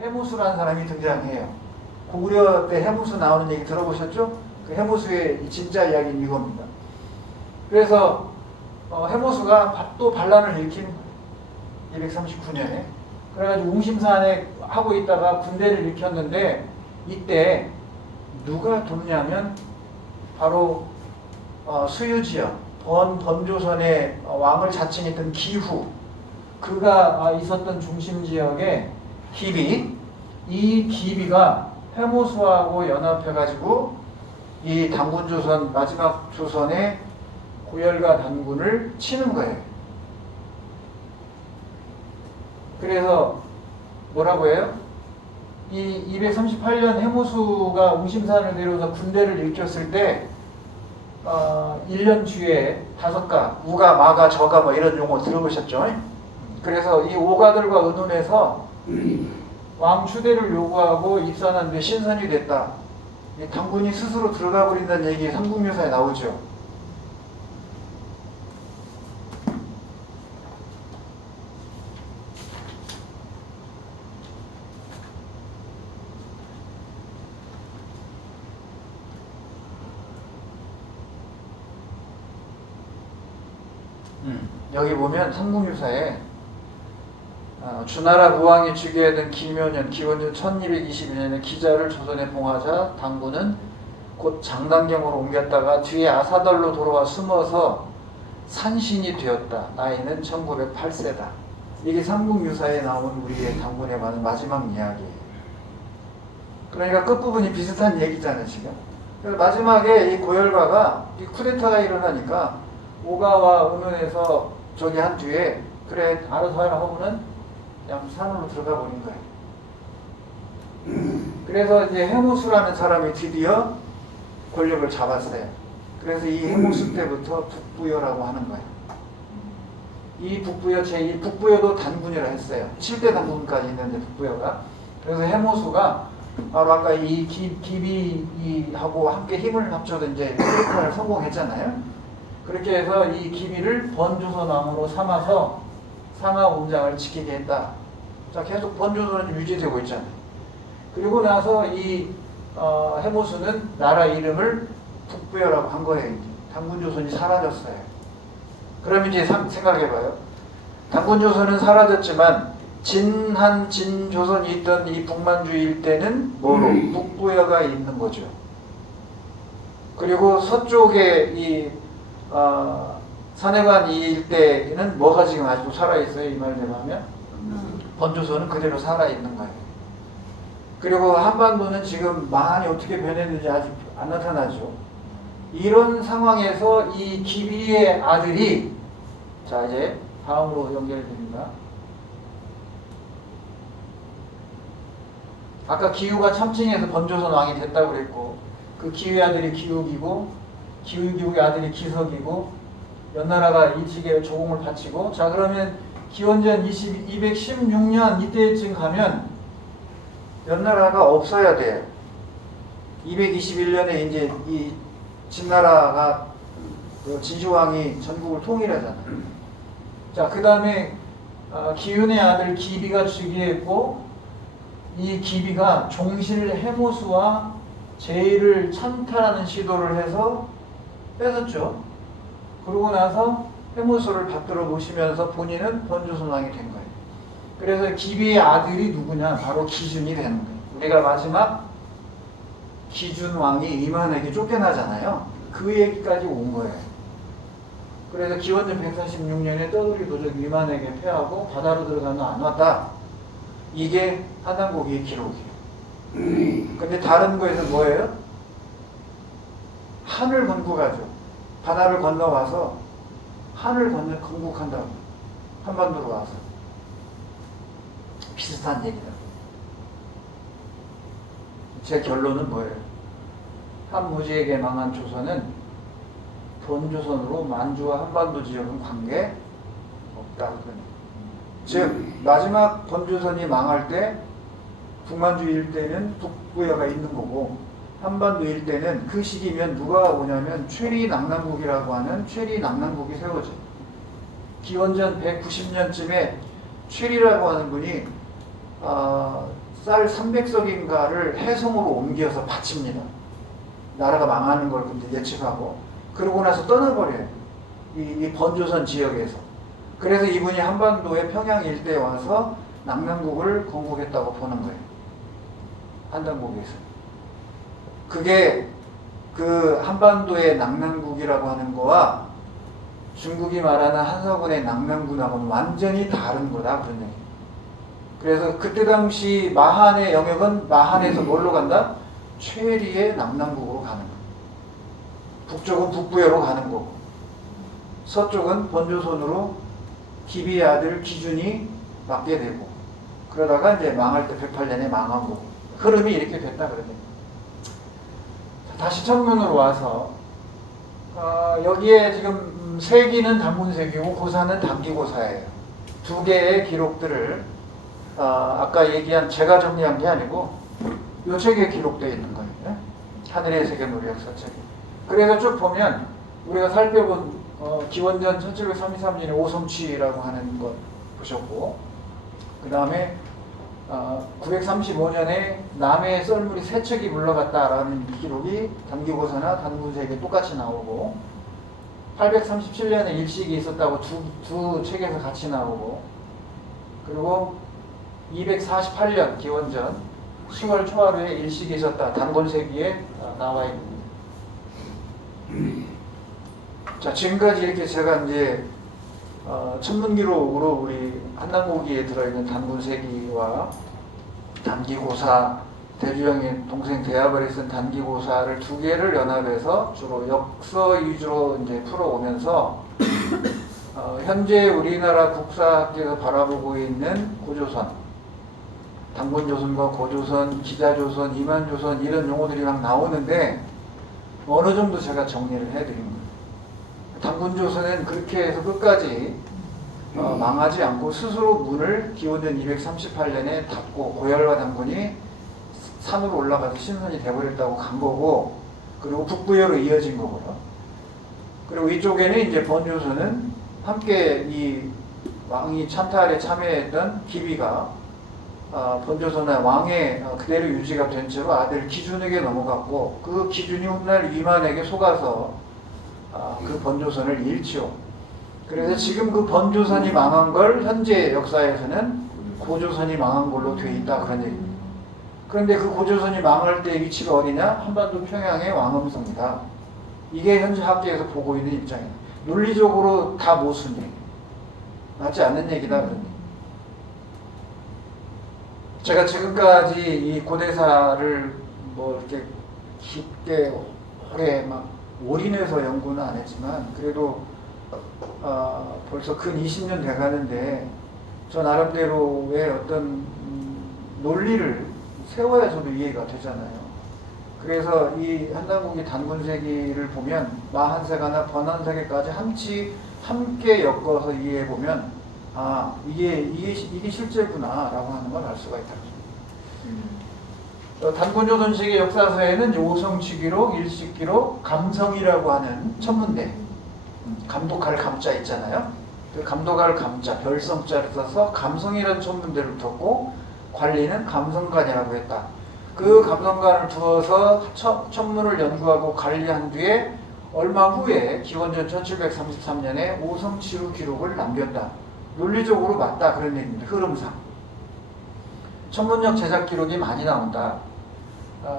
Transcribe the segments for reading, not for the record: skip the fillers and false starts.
해무수라는 사람이 등장해요. 고구려 때 해무수 나오는 얘기 들어보셨죠? 그 해무수의 진짜 이야기는 이겁니다. 그래서 해무수가 또 반란을 일으킨 239년에 그래가지고 웅심산에 하고 있다가 군대를 일으켰는데 이때 누가 돕냐면 바로 수유지역 번조선의 왕을 자칭했던 기후, 그가 있었던 중심 지역에 이 기비가 해무수하고 연합해가지고 이 단군조선, 마지막 조선의 고열과 단군을 치는 거예요. 그래서 뭐라고 해요? 이 238년 해무수가 웅심산을 내려오서 군대를 일으켰을 때 1년 뒤에 5가, 우가, 마가, 저가 뭐 이런 용어 들어보셨죠? 그래서 이 오가들과 의논해서 왕 추대를 요구하고 입산하는데 신선이 됐다. 당군이 스스로 들어가 버린다는 얘기 삼국유사에 나오죠. 여기 보면 삼국유사에 주나라 무왕이 즉위하던 기묘년 기원전 1221년에 기자를 조선에 봉하자 당군은 곧 장단경으로 옮겼다가 뒤에 아사달로 돌아와 숨어서 산신이 되었다. 나이는 1908세다. 이게 삼국유사에 나온 우리의 당군에 관한 마지막 이야기예요. 그러니까 끝부분이 비슷한 얘기잖아요, 지금. 그래서 마지막에 이 고열가가 이 쿠데타가 일어나니까 오가와 의논해서 저기 한 뒤에 그래 알아서 하라 하고는 그냥 산으로 들어가 버린 거예요. 그래서 이제 해무수라는 사람이 드디어 권력을 잡았어요. 그래서 이 해무수 때부터 북부여라고 하는 거예요. 이 북부여 북부여도 단군이라 했어요. 7대 단군까지 있는데 북부여가. 그래서 해무수가 바로 아까 이 기비하고 함께 힘을 합쳐서 이제 쿠데타를 성공했잖아요. 그렇게 해서 이 기비를 번조선 왕으로 삼아서 상하 공장을 지키게 했다. 자, 계속 번조선은 유지되고 있잖아요. 그리고 나서 이 해무수는 나라 이름을 북부여라고 한 거예요. 단군조선이 사라졌어요. 그럼 이제 생각해봐요. 단군조선은 사라졌지만 진한 진조선이 있던 이 북만주 일대는 뭐로? 북부여가 있는 거죠. 그리고 서쪽에 이 산해관 이 일대에는 뭐가 지금 아직도 살아있어요? 이 말대로 하면 번조선은 그대로 살아있는 거예요. 그리고 한반도는 지금 많이 어떻게 변했는지 아직 안 나타나죠. 이런 상황에서 이 기비의 아들이, 자 이제 다음으로 연결됩니다. 아까 기후가 참칭해서 번조선 왕이 됐다고 그랬고, 그 기후의 아들이 기욱이고 기욱의 아들이 기석이고, 연나라가 일찍에 조공을 바치고, 자 그러면 기원전 216년 이때쯤 가면 연나라가 없어야 돼요. 221년에 이제 이 진나라가 진시황이 전국을 통일하잖아요. 자, 그 다음에 기윤의 아들 기비가 즉위했고, 이 기비가 종실 해무수와 제의를 찬탈하는 시도를 해서 뺏었죠. 그러고 나서 해무수를 받들어 모시면서 본인은 번조선 왕이 된 거예요. 그래서 기비의 아들이 누구냐? 바로 기준이 되는 거예요. 우리가 마지막 기준 왕이 이만에게 쫓겨나잖아요. 그 얘기까지 온 거예요. 그래서 기원전 146년에 떠돌이 도적 위만에게 패하고 바다로 들어가면 안 왔다. 이게 한단고기의 기록이에요. 근데 다른 거에서 뭐예요? 한을 건국하죠. 바다를 건너와서 한을 건국한다고. 한반도로 와서. 비슷한 얘기다. 제 결론은 뭐예요? 한무지에게 망한 조선은 번조선으로 만주와 한반도 지역은 관계 없다. 즉 마지막 번조선이 망할 때 북만주 일대는 북부여가 있는 거고, 한반도 일대는 그 시기면 누가 오냐면 최리낭남국이라고 하는 최리낭남국이 세워져. 기원전 190년쯤에 최리라고 하는 분이 쌀 300석인가를 해성으로 옮겨서 바칩니다. 나라가 망하는 걸 근데 예측하고. 그러고 나서 떠나버려요. 이 번조선 지역에서. 그래서 이분이 한반도의 평양 일대에 와서 낙랑국을 건국했다고 보는 거예요. 한당국에서. 그게 그 한반도의 낙랑국이라고 하는 거와 중국이 말하는 한서군의 낙랑군하고는 완전히 다른 거다 그런 얘기예요. 그래서 그때 당시 마한의 영역은 마한에서 뭘로 간다? 최리의 낙랑국으로 가는 거예요. 북쪽은 북부여로 가는 거고 서쪽은 번조선으로 기비의 아들 기준이 맡게 되고 그러다가 이제 망할 때 108년에 망하고 흐름이 이렇게 됐다 그러네요. 다시 청문으로 와서 여기에 지금 세기는 단문세기고 고사는 단기고사예요. 두 개의 기록들을 아까 얘기한 제가 정리한 게 아니고 이 책에 기록되어 있는 거예요. 하늘의 세계놀이 역사책에. 그래서 쭉 보면 우리가 살펴본 기원전 1733년에 오성취라고 하는 것 보셨고 그 다음에 935년에 남해의 썰물이 세 척이 물러갔다라는 기록이 단기고사나 단문세기에 똑같이 나오고 837년에 일식이 있었다고 두 책에서 같이 나오고 그리고 248년 기원전 10월 초하루에 일식이 있었다 단권세기에 나와 있습니다. 자, 지금까지 이렇게 제가 이제 천문기록으로 우리 한당고기에 들어있는 단군세기와 단기고사 대주영의 동생 대화벌이 쓴 단기고사를 두 개를 연합해서 주로 역서 위주로 이제 풀어오면서 현재 우리나라 국사학계에서 바라보고 있는 고조선, 단군조선과 고조선, 기자조선, 이만조선 이런 용어들이 막 나오는데 어느 정도 제가 정리를 해드린 거예요. 단군조선은 그렇게 해서 끝까지 망하지 않고 스스로 문을 기원전 238년에 닫고 고열과 단군이 산으로 올라가서 신선이 돼버렸다고 간 거고 그리고 북부여로 이어진 거고요. 그리고 이쪽에는 이제 번조선은 함께 이 왕이 찬탈에 참여했던 기비가 번조선의 왕의 그대로 유지가 된 채로 아들 기준에게 넘어갔고 그 기준이 훗날 위만에게 속아서 그 번조선을 잃죠. 그래서 지금 그 번조선이 망한 걸 현재 역사에서는 고조선이 망한 걸로 돼 있다 그런 얘기입니다. 그런데 그 고조선이 망할 때 위치가 어디냐? 한반도 평양의 왕엄성이다. 이게 현재 학계에서 보고 있는 입장이에요. 논리적으로 다 모순이에요. 맞지 않는 얘기다 그런 얘기. 제가 지금까지 이 고대사를 뭐 이렇게 깊게 오래 막 올인해서 연구는 안 했지만 그래도 벌써 근 20년 돼가는데 저 나름대로의 어떤 논리를 세워야 저도 이해가 되잖아요. 그래서 이 한당국이 단군세기를 보면 마한세가나 번한세계까지 함께 엮어서 이해해보면 이게 실제구나 라고 하는 걸 알 수가 있다. 단군조선시기 역사서에는 오성취기록, 일식기록, 감성이라고 하는 천문대 감독할 감자 있잖아요. 그 감독할 감자, 별성자를 써서 감성이라는 천문대를 뒀고 관리는 감성관이라고 했다. 그 감성관을 두어서 천문을 연구하고 관리한 뒤에 얼마 후에 기원전 1733년에 오성치루 기록을 남겼다. 논리적으로 맞다 그런 얘기입니다. 흐름상. 천문역 제작 기록이 많이 나온다.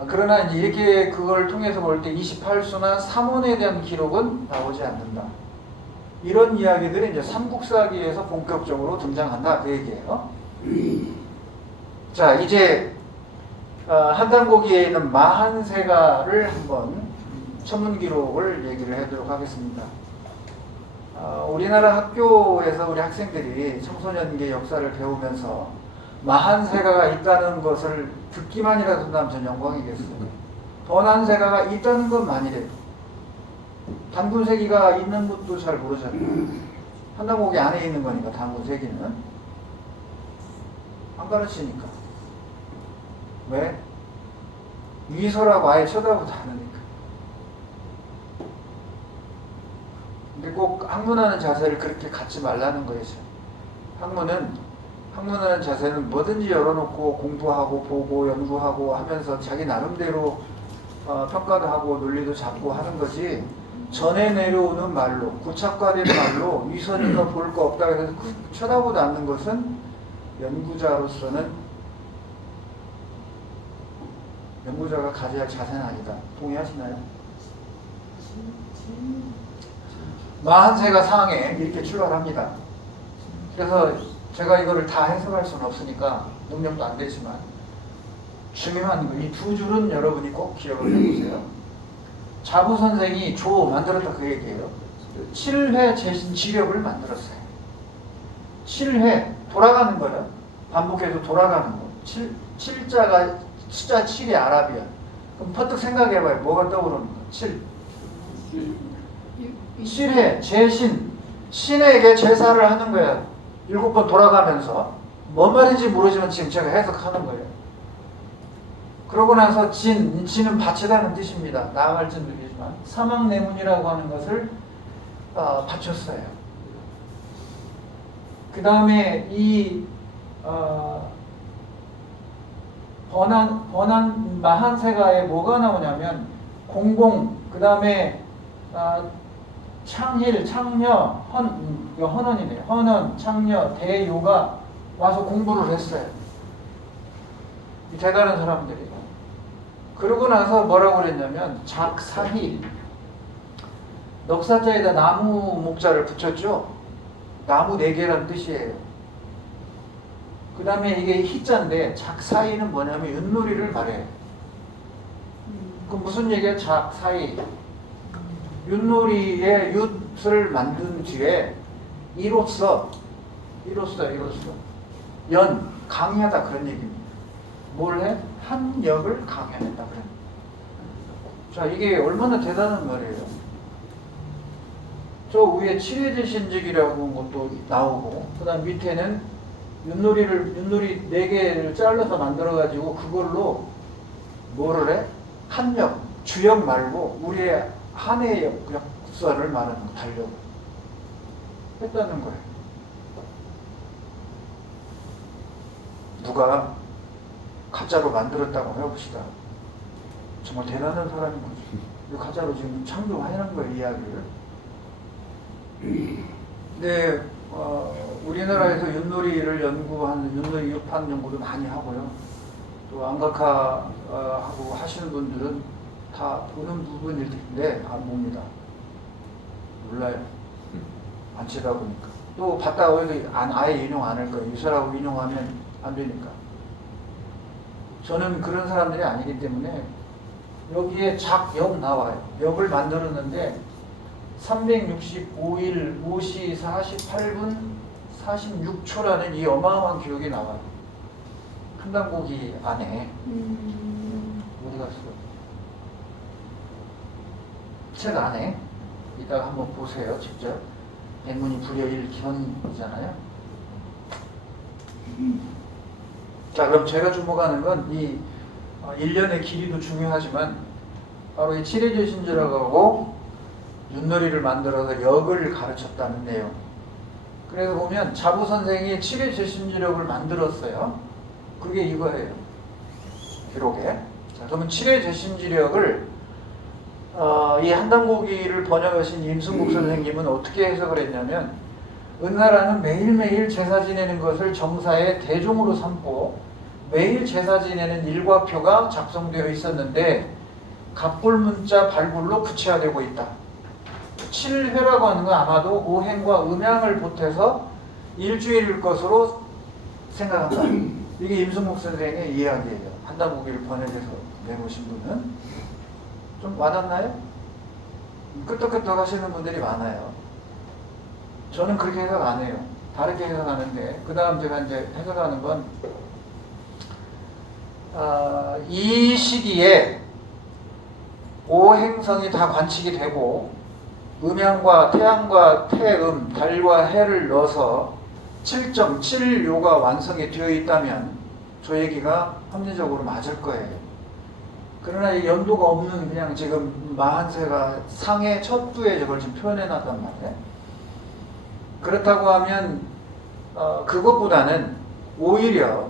그러나 이제 이렇게 그걸 통해서 볼 때 28수나 3원에 대한 기록은 나오지 않는다. 이런 이야기들이 이제 삼국사기에서 본격적으로 등장한다 그 얘기예요. 자, 이제 한당고기에 있는 마한세가를 한번 천문기록을 얘기를 해보도록 하겠습니다. 우리나라 학교에서 우리 학생들이 청소년기의 역사를 배우면서 마한세가가 있다는 것을 듣기만이라도 한다면 전 영광이겠어요. 번한세가가 있다는 것만이래요. 단군세기가 있는 것도 잘 모르잖아요. 한당고기 안에 있는 거니까 단군세기는 안 가르치니까. 왜? 위서라고 아예 쳐다보지 않으니까. 근데 꼭 학문하는 자세를 그렇게 갖지 말라는 거였어요. 학문은 학문하는 자세는 뭐든지 열어놓고 공부하고 보고 연구하고 하면서 자기 나름대로 평가도 하고 논리도 잡고 하는 거지, 전해 내려오는 말로, 고착화된 말로 위선이가 볼 거 없다 해서 쳐다보지 않는 것은 연구자가 가져야 할 자세는 아니다. 동의하시나요? 41세가 상에 이렇게 출발합니다. 그래서 제가 이거를 다 해석할 수는 없으니까 능력도 안 되지만 중요한 거, 이 두 줄은 여러분이 꼭 기억을 해보세요. 자부 선생이 조 만들었다 그 얘기예요. 7회 재신 지력을 만들었어요. 7회 돌아가는 거예요. 반복해서 돌아가는 거. 7자가 숫자 7이 아랍이야. 그럼 퍼뜩 생각해봐요. 뭐가 떠오르는 거? 7. 7회 재신, 신에게 제사를 하는 거야. 7번 돌아가면서. 뭔 말인지 모르지만 지금 제가 해석하는 거예요. 그러고 나서 진은 바치다는 뜻입니다. 나아갈지는 모르겠지만 사막내문이라고 하는 것을 바쳤어요. 그 다음에 이 번한 마한세가에 뭐가 나오냐면 공공, 그 다음에 창힐, 창녀, 헌원이네요. 헌원, 창녀, 대요가 와서 공부를 했어요. 이 대단한 사람들이. 그러고 나서 뭐라고 그랬냐면 작사희, 넉사자에다 나무 목자를 붙였죠. 나무 4개라는 뜻이에요. 그 다음에 이게 희자인데 작사희는 뭐냐면 윷놀이를 말해요. 그럼 무슨 얘기야? 작사희. 윷놀이의 윷을 만든 뒤에 이로써 강의하다 그런 얘기입니다. 뭘 해? 한 역을 강연했다 그래. 자, 이게 얼마나 대단한 말이에요. 저 위에 칠해제신직이라고 것도 나오고, 그 다음 밑에는 윷놀이 4개를 잘라서 만들어가지고 그걸로 뭐를 해? 한 역, 주역 말고 우리의 한 해의 역사를 말하는 거, 달력 했다는 거예요. 누가 가짜로 만들었다고 해봅시다. 정말 대단한 사람인 거죠. 가짜로 지금 창조해낸 거예요, 이야기를. 근데 우리나라에서 윷놀이를 연구하는 윷놀이 유판 연구도 많이 하고요. 또 안각화하고 하시는 분들은 다 보는 부분일 텐데 안 봅니다. 몰라요. 안 치다 보니까. 또 봤다고 아예 인용 안 할 거예요. 유사라고 인용하면 안 되니까. 저는 그런 사람들이 아니기 때문에 여기에 작역 나와요. 역을 만들었는데 365일 5시 48분 46초라는 이 어마어마한 기록이 나와요. 한 단고기 안에. 어디 갔어? 책 안에. 이따가 한번 보세요. 직접. 백문이 불여일견이잖아요. 자, 그럼 제가 주목하는 건 이 1년의 길이도 중요하지만 바로 이 칠해제신지라고 하고 윷놀이를 만들어서 역을 가르쳤다는 내용. 그래서 보면 자부 선생이 칠해제신지력을 만들었어요. 그게 이거예요. 기록에. 자, 그러면 칠해제신지력을 이 한단고기를 번역하신 임승국 선생님은 어떻게 해석을 했냐면, 은하라는 매일매일 제사 지내는 것을 정사의 대종으로 삼고 매일 제사 지내는 일과표가 작성되어 있었는데 갑불문자 발굴로 구체화되고 있다. 7회라고 하는 건 아마도 오행과 음양을 보태서 일주일일 것으로 생각한다. 이게 임승국 선생의 이야기예요. 한단고기를 번역해서 내놓으신 분은. 좀 와닿나요? 끄떡끄떡 하시는 분들이 많아요. 저는 그렇게 해석 안 해요. 다르게 해석하는데, 그 다음 제가 이제 해석하는 건, 이 시기에 오행성이 다 관측이 되고, 음양과 태양과 태음, 달과 해를 넣어서 7.7요가 완성이 되어 있다면, 저 얘기가 합리적으로 맞을 거예요. 그러나 이 연도가 없는 그냥 지금 마한세가 상의 첫 부에 저걸 지금 표현해 놨단 말이에요. 그렇다고 하면 그것보다는 오히려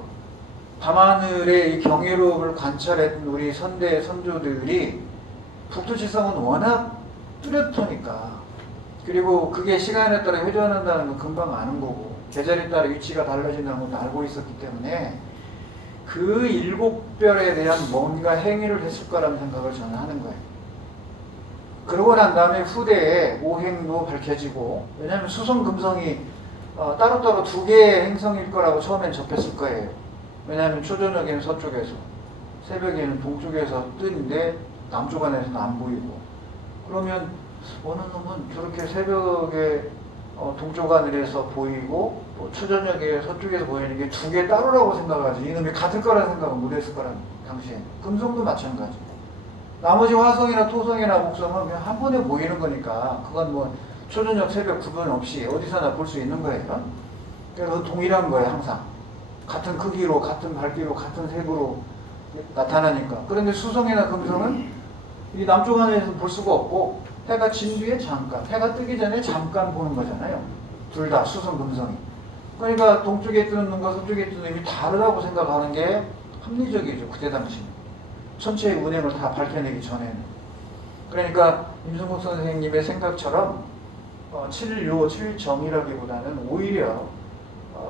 밤하늘의 이 경이로움을 관찰했던 우리 선대 선조들이 북두칠성은 워낙 뚜렷하니까, 그리고 그게 시간에 따라 회전한다는 건 금방 아는 거고 계절에 따라 위치가 달라진다는 것도 알고 있었기 때문에 그 일곱 별에 대한 뭔가 행위를 했을 거라는 생각을 저는 하는 거예요. 그러고 난 다음에 후대에 오행도 밝혀지고, 왜냐하면 수성 금성이 따로따로 두 개의 행성일 거라고 처음엔 접했을 거예요. 왜냐하면 초저녁에는 서쪽에서, 새벽에는 동쪽에서 뜨는데 남쪽 안에서는 안 보이고, 그러면 어느 놈은 저렇게 새벽에 동쪽 하늘에서 보이고 초저녁에 서쪽에서 보이는 게 두 개 따로라고 생각하지 이놈이 같을 거라 생각은 못했을 거란 당시에. 금성도 마찬가지. 나머지 화성이나 토성이나 목성은 그냥 한 번에 보이는 거니까 그건 뭐 초저녁 새벽 구분 없이 어디서나 볼 수 있는 거예요. 그래서 동일한 거예요. 항상 같은 크기로, 같은 밝기로, 같은 색으로 나타나니까. 그런데 수성이나 금성은 이 남쪽 하늘에서 볼 수가 없고 해가 진 뒤에 잠깐, 해가 뜨기 전에 잠깐 보는 거잖아요. 둘 다 수성 금성이. 그러니까 동쪽에 뜨는 눈과 서쪽에 뜨는 눈이 다르다고 생각하는 게 합리적이죠. 그때 당시 천체의 운행을 다 밝혀내기 전에는. 그러니까 임성국 선생님의 생각처럼 7정이라기보다는 오히려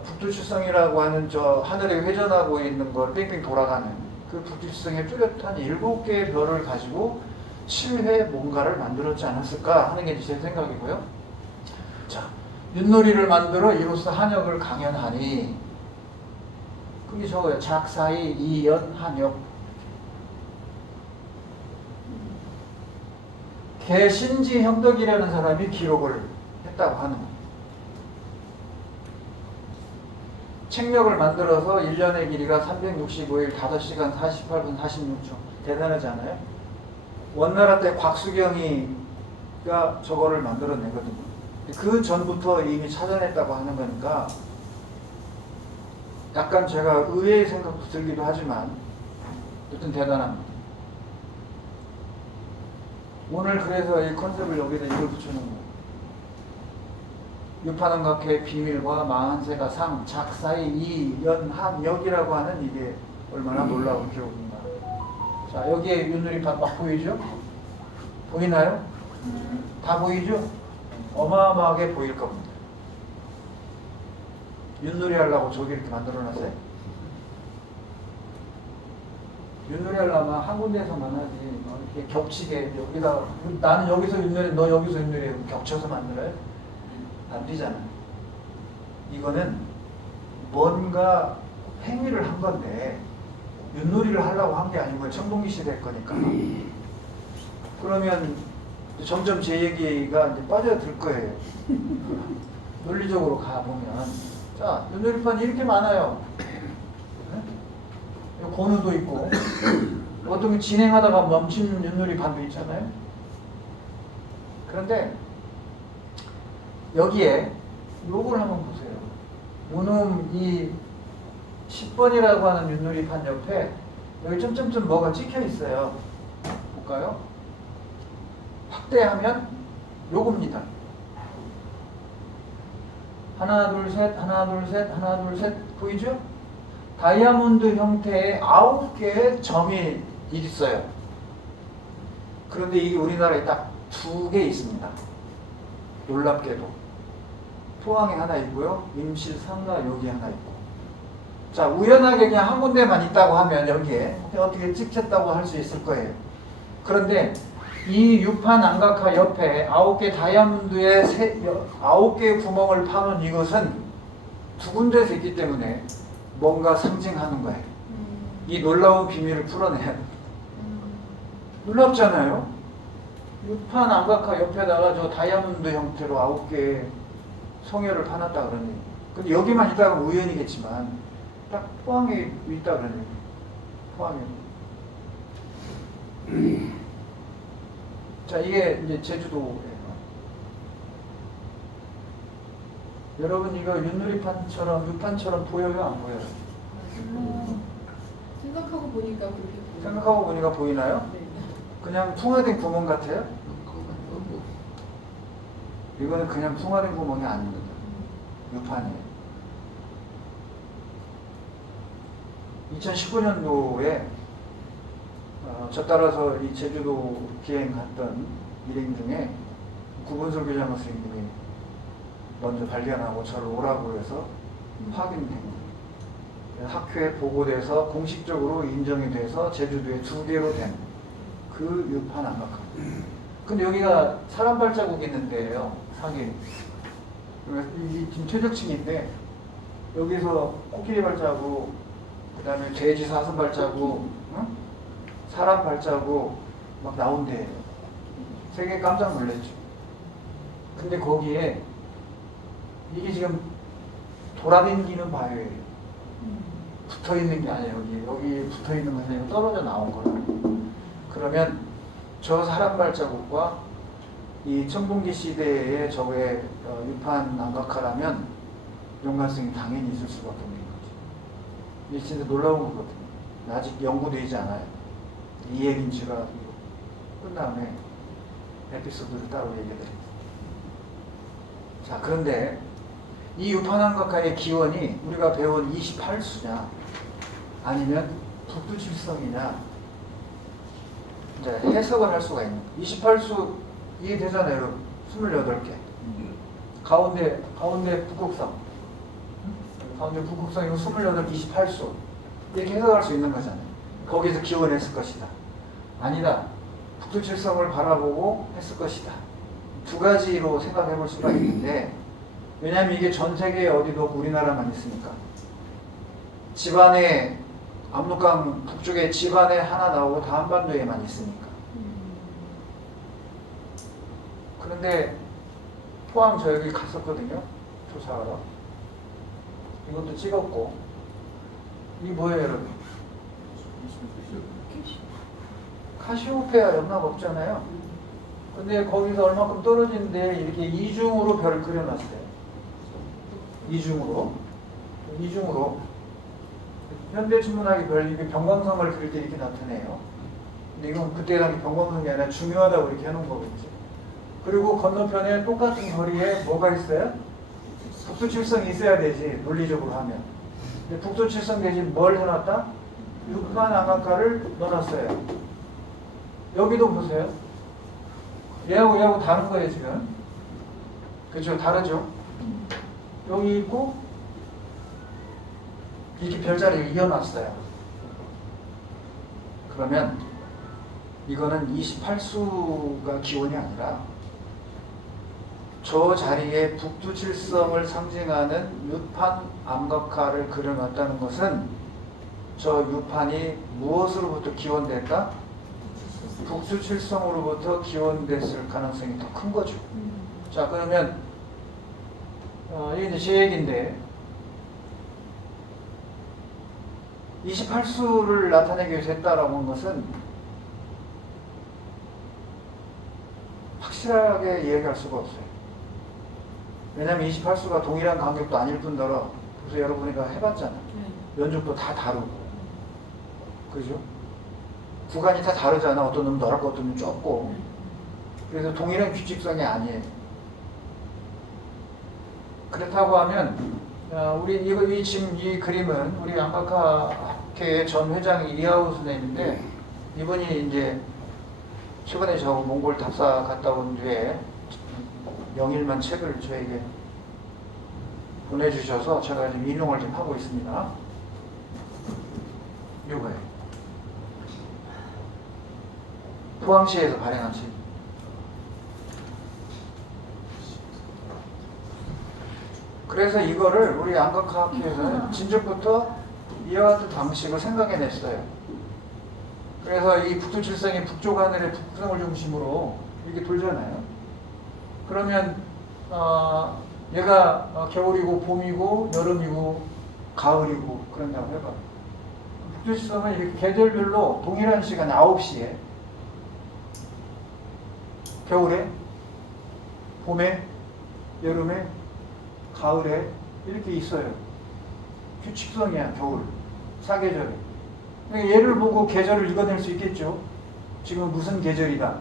북두칠성이라고 하는 저 하늘에 회전하고 있는 걸 뺑뺑 돌아가는 그 북두칠성의 뚜렷한 7개의 별을 가지고 7회 뭔가를 만들었지 않았을까 하는 게 제 생각이고요. 자, 윷놀이를 만들어 이로써 한역을 강연하니, 그게 저거예요. 작사이 이연 한역. 개신지 형덕이라는 사람이 기록을 했다고 하는 거예요. 책력을 만들어서 1년의 길이가 365일 5시간 48분 46초. 대단하지 않아요? 원나라 때 곽수경이가 저거를 만들어내거든요. 그 전부터 이미 찾아냈다고 하는 거니까 약간 제가 의외의 생각도 들기도 하지만 여튼 대단합니다. 오늘 그래서 이 컨셉을 여기다 이걸 붙여놓은 거예요. 유판원각의 비밀과 마한세가 상, 작사의 이, 연, 한, 역이라고 하는 이게 얼마나 놀라운 기록인가. 자, 여기에 윷놀이판 막 보이죠? 보이나요? 다 보이죠? 어마어마하게 보일 겁니다. 윷놀이 하려고 저기 이렇게 만들어놨어요? 윷놀이 하려면 한 군데에서만 하지, 이렇게 겹치게 여기다, 나는 여기서 윷놀이, 너 여기서 윷놀이 겹쳐서 만들어요? 안 되잖아. 이거는 뭔가 행위를 한 건데 윷놀이를 하려고 한 게 아니고 청동기 시대 거니까. 그러면 점점 제 얘기가 이제 빠져들 거예요. 논리적으로 가보면. 자, 윷놀이판이 이렇게 많아요. 네? 권우도 있고, 어떤 게 진행하다가 멈춘 윷놀이판도 있잖아요. 그런데 여기에 요걸 한번 보세요. 요놈 이 10번이라고 하는 윷놀이판 옆에 여기 점점점 뭐가 찍혀 있어요. 볼까요? 확대하면 요겁니다. 하나 둘 셋, 하나 둘 셋, 하나 둘 셋 보이죠? 다이아몬드 형태의 9개의 점이 있어요. 그런데 이게 우리나라에 딱 2개 있습니다. 놀랍게도. 포항에 하나 있고요. 임실 상가 여기 하나 있고. 자, 우연하게 그냥 한 군데만 있다고 하면 여기에 어떻게 찍혔다고 할 수 있을 거예요. 그런데 이 유판 안각화 옆에 9개 다이아몬드의 9개의 구멍을 파놓은 이것은 2군데에서 있기 때문에 뭔가 상징하는 거예요. 이 놀라운 비밀을 풀어내야 돼요. 놀랍잖아요? 유판 안각화 옆에다가 저 다이아몬드 형태로 9개의 성혈을 파놨다 그러니. 근데 여기만 있다가 우연이겠지만 딱 포항에 있다 그러니. 포항에. 자, 이게 이제 제주도예요. 여러분 이거 윷놀이판처럼 유판처럼 보여요, 안 보여요? 생각하고 보니까 그렇게 보여요. 생각하고 보니까 보이나요? 네. 그냥 풍화된 구멍 같아요? 이거는 그냥 풍화된 구멍이 아닙니다. 유판이에요. 2019년도에 저 따라서 이 제주도 비행했던 일행 중에 구본솔 교장 선생님이 먼저 발견하고 저를 오라고 해서 확인된 거예요. 학회에 보고돼서 공식적으로 인정이 돼서 제주도에 2개로 된 그 유판 안각화. 근데 여기가 사람 발자국이 있는 데예요. 상이. 이 지금 최저층인데 여기서 코끼리 발자국, 그 다음에 돼지 사슴 발자국, 응? 사람 발자국 막 나온대요. 세계 깜짝 놀랐죠. 근데 거기에 이게 지금 돌아다니는 바위예요. 붙어 있는 게 아니에요. 여기 붙어 있는 것은 떨어져 나온 거라. 그러면 저 사람 발자국과 이 청동기 시대의 저의 유판 안각화라면 연관성이 당연히 있을 수밖에 없는 거죠. 이게 진짜 놀라운 거거든요. 아직 연구되지 않아요. 이 얘기는 제가 끝 다음에 에피소드를 따로 얘기해드릴게요. 자, 그런데 이 유판안각화의 기원이 우리가 배운 28수냐 아니면 북두칠성이냐 이제 해석을 할 수가 있는 거예요. 28수 이해되잖아요, 여러분. 28개. 가운데 북극성. 가운데 북극성이고 28, 28수. 이렇게 해석할 수 있는 거잖아요. 거기서 기원했을 것이다. 아니다. 북두칠성을 바라보고 했을 것이다. 두 가지로 생각해 볼 수가 있는데, 왜냐하면 이게 전 세계에 어디도 없고 우리나라만 있으니까. 집안에 압록강 북쪽에 집안에 하나 나오고 다 한반도에만 있으니까. 그런데 포항 저 여기 갔었거든요. 조사하러. 이것도 찍었고. 이게 뭐예요, 여러분? 카시오페아 연막 없잖아요. 근데 거기서 얼마큼 떨어지는데 이렇게 이중으로 별을 그려놨어요. 이중으로. 현대천문학의 별, 이게 병광성을 그릴 때 이렇게 나타내요. 근데 이건 그때 당시 병광성이 아니라 중요하다고 이렇게 해놓은 거겠지. 그리고 건너편에 똑같은 거리에 뭐가 있어요? 북두칠성이 있어야 되지, 논리적으로 하면. 근데 북두칠성 대신 뭘 해놨다? 유판 안각화를 넣어놨어요. 여기도 보세요. 얘하고 다른 거예요, 지금. 그렇죠? 다르죠? 여기 있고, 이렇게 별자리를 이어놨어요. 그러면 이거는 28수가 기원이 아니라 저 자리에 북두칠성을 상징하는 유판 암각화를 그려놨다는 것은 저 유판이 무엇으로부터 기원될까? 북두칠성으로부터 기원됐을 가능성이 더 큰 거죠. 자, 그러면 이게 이제 제 얘기인데 28수를 나타내기 위해서 했다라고 한 것은 확실하게 이야기할 수가 없어요. 왜냐하면 28수가 동일한 간격도 아닐 뿐더러 그래서 여러분이 해봤잖아요. 면적도 다 다르고 그죠? 구간이 다 다르잖아. 어떤 놈은 넓고 어떤 놈은 좁고. 그래서 동일한 규칙성이 아니에요. 그렇다고 하면 우리 지금 이 그림은 우리 안각화학회의 전 회장이 이하우 선생님인데 이분이 이제 최근에 저 몽골 답사 갔다 온 뒤에 명일만 책을 저에게 보내주셔서 제가 지금 인용을 좀 하고 있습니다. 이거예요. 포항시에서 발행한 책. 그래서 이거를 우리 안각화학회에서는 진즉부터 이와 같은 방식을 생각해냈어요. 그래서 이 북두칠성이 북쪽 하늘의 북성을 중심으로 이렇게 돌잖아요. 그러면 얘가 겨울이고 봄이고 여름이고 가을이고 그런다고 해봐요. 북두칠성은 이렇게 계절별로 동일한 시간 9시에 겨울에 봄에 여름에 가을에 이렇게 있어요. 규칙성이야. 겨울, 사계절에. 그러니까 얘를 보고 계절을 읽어낼 수 있겠죠. 지금 무슨 계절이다.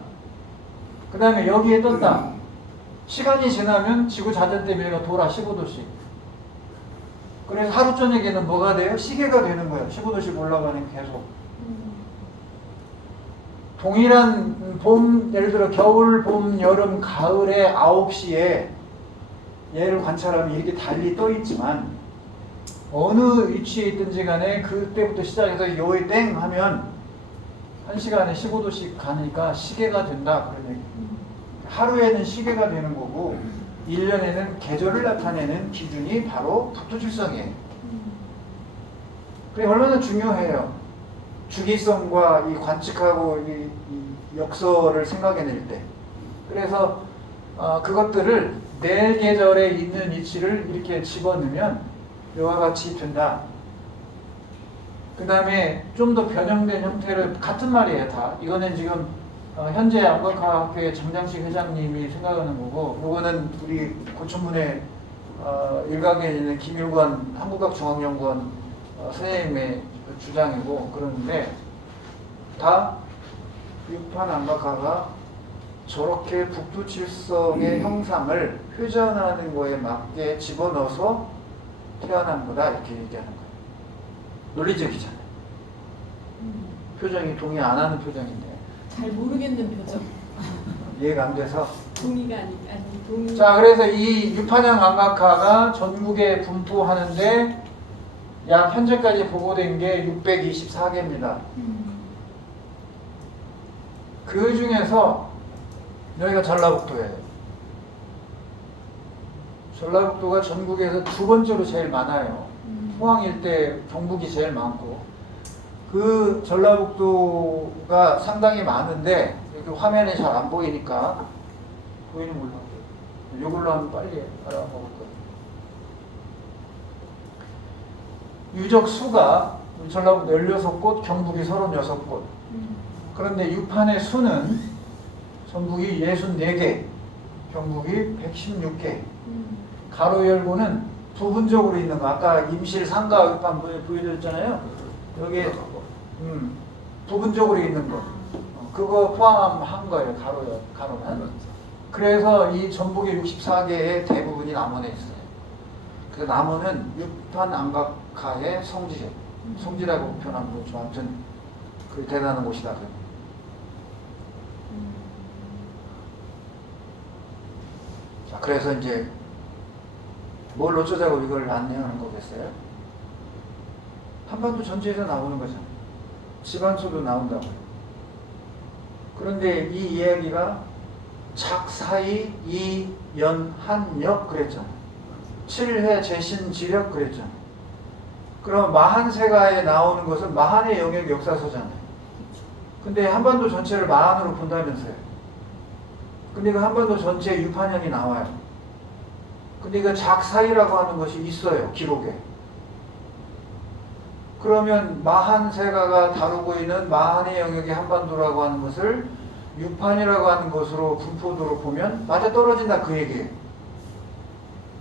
그 다음에 여기에 떴다. 시간이 지나면 지구 자전 때문에 돌아 15도씩. 그래서 하루 저녁에는 뭐가 돼요? 시계가 되는 거예요. 15도씩 올라가는 계속. 동일한 봄, 예를 들어 겨울, 봄, 여름, 가을에 9시에 얘를 관찰하면 이렇게 달리 떠 있지만 어느 위치에 있든지 간에 그때부터 시작해서 요에 땡 하면 1시간에 15도씩 가니까 시계가 된다. 그런 얘기. 하루에는 시계가 되는 거고 1년에는 계절을 나타내는 기준이 바로 북두칠성이에요. 그게 얼마나 중요해요. 주기성과 이 관측하고 이 역설을 생각해낼 때. 그래서 그것들을 내 계절에 있는 이치를 이렇게 집어넣으면 이와 같이 된다. 그 다음에 좀 더 변형된 형태를 같은 말이에요. 다. 이거는 지금 현재 안각학회 정장식 회장님이 생각하는 거고, 이거는 우리 고천문의 일각에 있는 김일관 한국학중앙연구원 선생님의 주장이고 그러는데, 다 육판 안각화가 저렇게 북두칠성의 형상을 회전하는 거에 맞게 집어넣어서 태어난 거다 이렇게 얘기하는 거예요. 논리적이잖아요. 표정이 동의 안 하는 표정인데 잘 모르겠는 표정. 이해가 안 돼서. 동의가 아니 동의. 자, 그래서 이 유판형 안각화가 전국에 분포하는데 약 현재까지 보고된 게 624개입니다. 그 중에서 여기가 전라북도예요. 전라북도가 전국에서 두 번째로 제일 많아요. 포항 일대, 경북이 제일 많고, 그 전라북도가 상당히 많은데 이렇게 화면에 잘 안 보이니까 보이는 걸로 이걸로 하면 빨리 알아먹을 거예요. 유적 수가 전라북도 16곳, 경북이 36곳. 그런데 유판의 수는 전북이 64개, 경북이 116개. 가로 열고는 부분적으로 있는 거. 아까 임실 상가 유판 보여드렸잖아요. 여기에 부분적으로 있는 거. 그거 포함한 거예요. 가로는. 그래서 이 전북의 64개의 대부분이 남원에 있어요. 그 남원은 유판 안각화의 성지예요. 성지라고 표현하는 거죠. 아무튼 그 대단한 곳이다. 자, 그래서 이제 뭘 어쩌자고 이걸 안내하는 거겠어요? 한반도 전체에서 나오는 거잖아요. 집안소도 나온다고요. 그런데 이 이야기가 작사이 이연한역 그랬잖아요. 7회 재신지력 그랬잖아요. 그럼 마한세가에 나오는 것은 마한의 영역 역사서잖아요. 근데 한반도 전체를 마한으로 본다면서요. 근데 그 한반도 전체에 유판형이 나와요. 근데 그 작사이라고 하는 것이 있어요. 기록에. 그러면 마한세가가 다루고 있는 마한의 영역의 한반도라고 하는 것을 유판이라고 하는 것으로 분포도로 보면 맞아 떨어진다 그 얘기예요.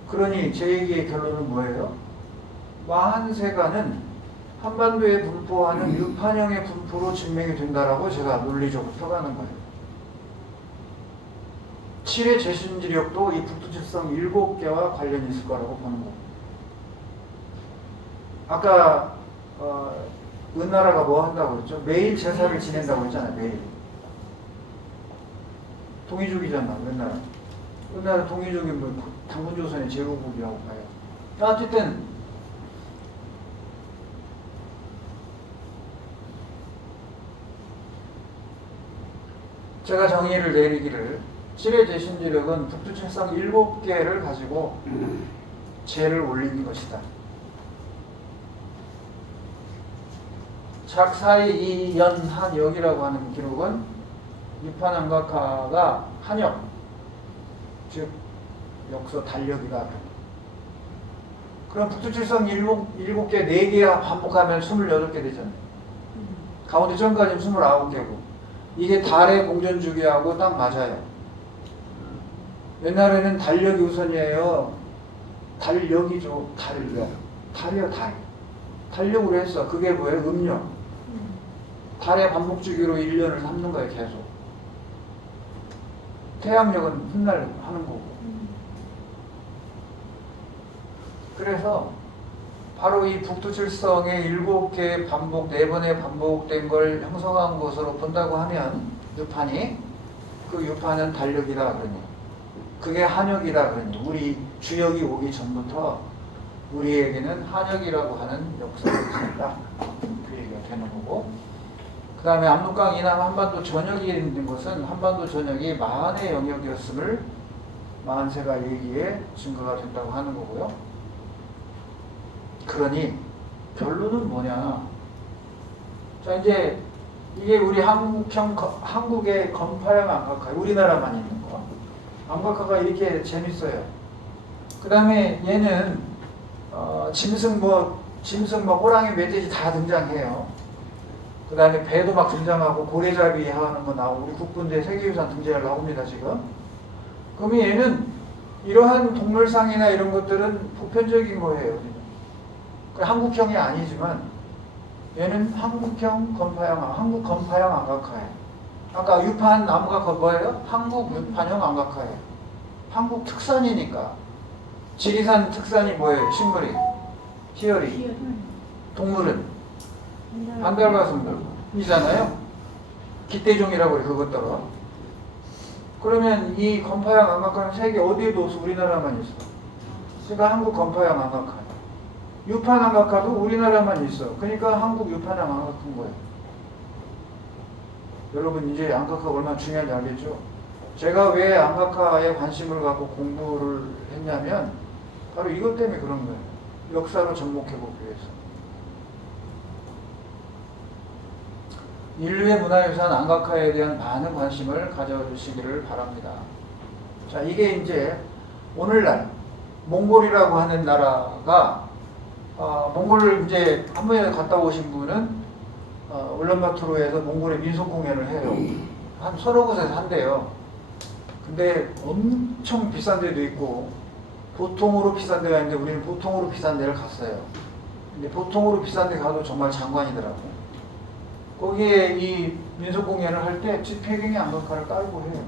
그러니 제 얘기의 결론은 뭐예요? 마한세가는 한반도에 분포하는 유판형의 분포로 증명이 된다라고 제가 논리적으로 펴가는 거예요. 7의 재신지력도 이 북두칠성 7개와 관련이 있을 거라고 보는 거고. 아까 은나라가 뭐 한다고 그랬죠? 매일 제사를 지낸다고 했잖아요. 매일. 동이족이잖아. 은나라. 은나라 동이족이 뭐 당군조선의 제후국이라고 봐요. 어쨌든 제가 정의를 내리기를 7의 재신지력은 북두칠성 7개를 가지고 재를 올리는 것이다. 작사의 이연한역이라고 하는 기록은 유판 안각화가 한역, 즉 역서 달력이다. 그럼 북두칠성 7개, 4개 반복하면 28개 되잖아요. 가운데 점까지는 29개고 이게 달의 공전주기하고 딱 맞아요. 옛날에는 달력이 우선이에요. 달력이죠. 달력. 달이요, 달. 달력으로 했어. 그게 뭐예요? 음력. 달의 반복주기로 1년을 삼는 거예요, 계속. 태양력은 훗날 하는 거고. 그래서 바로 이 북두칠성의 7개 반복, 4번의 반복된 걸 형성한 것으로 본다고 하면 유판이 그 유판은 달력이다 그러니 그게 한역이다 그러니 우리 주역이 오기 전부터 우리에게는 한역이라고 하는 역사가 있었다 그 얘기가 되는 거고 그 다음에 압록강 이남 한반도 전역이 있는 것은 한반도 전역이 마한의 영역이었음을 마한세가 얘기에 증거가 된다고 하는 거고요. 그러니 결론은 뭐냐? 자 이제 이게 우리 한국의 건파형 암각화, 우리나라만 있는 거. 암각화가 이렇게 재밌어요. 그 다음에 얘는 짐승 호랑이, 멧돼지 다 등장해요. 그 다음에 배도 막 등장하고 고래잡이 하는 거 나오고 우리 국군대 세계유산 등재를 나옵니다 지금. 그러면 얘는 이러한 동물상이나 이런 것들은 보편적인 거예요. 한국형이 아니지만 얘는 한국형 건파형, 한국 건파형 암각화예요. 아까 유판 암각화 뭐예요? 한국 유판형 암각화예요. 한국 특산이니까. 지리산 특산이 뭐예요? 식물이, 희열이. 동물은 한달가슴들이잖아요. 기대종이라고 해요. 그것들은. 그러면 이 건파형 암각화는 세계 어디에도 없어. 우리나라만 있어. 그러니까 한국 건파형 암각화. 유판 암각화도 우리나라만 있어. 그러니까 한국 유판 암각화인 거예요. 여러분 이제 암각화가 얼마나 중요한지 알겠죠? 제가 왜 암각화에 관심을 갖고 공부를 했냐면 바로 이것 때문에 그런 거예요. 역사로 접목해보기 위해서. 인류의 문화유산 암각화에 대한 많은 관심을 가져주시기를 바랍니다. 자, 이게 이제 오늘날 몽골이라고 하는 나라가 몽골을 이제 한 번에 갔다 오신 분은 울란바토르에서 몽골의 민속공연을 해요. 한 서너 곳에서 한대요. 근데 엄청 비싼 데도 있고 보통으로 비싼 데가 있는데 우리는 보통으로 비싼 데를 갔어요. 근데 보통으로 비싼 데 가도 정말 장관이더라고요. 거기에 이 민속공연을 할 때 집회경의 암각화를 깔고 해요.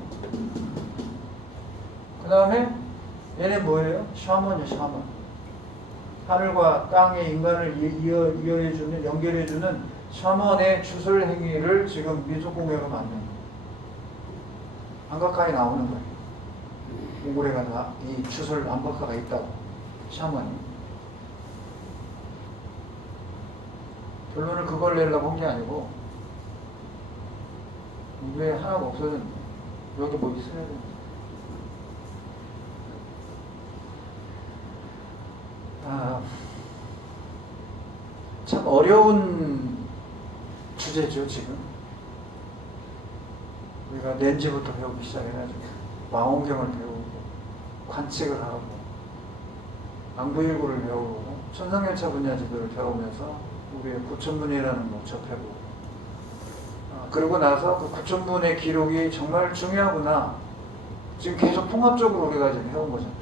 그 다음에 얘네 뭐예요? 샤먼이요, 샤먼. 하늘과 땅의 인간을 이어해주는, 연결해주는 샤먼의 주술 행위를 지금 민속공연으로 만든 거예요. 암각화에 나오는 거예요. 몽골에 가서 이 주술 암각화가 있다고. 샤먼이. 결론을 그걸 내려고 한 게 아니고 왜 하나가 없어졌는데 여기 뭐 있어야 되는데. 참 어려운 주제죠 지금. 우리가 렌즈부터 배우기 시작해가지고 망원경을 배우고 관측을 하고 앙부일구를 배우고 천상열차 분야지들을 배우면서 우리의 구천문이라는 거 접해보고 그러고 나서 그 구천문의 기록이 정말 중요하구나. 지금 계속 통합적으로 우리가 지금 해온 거잖아요.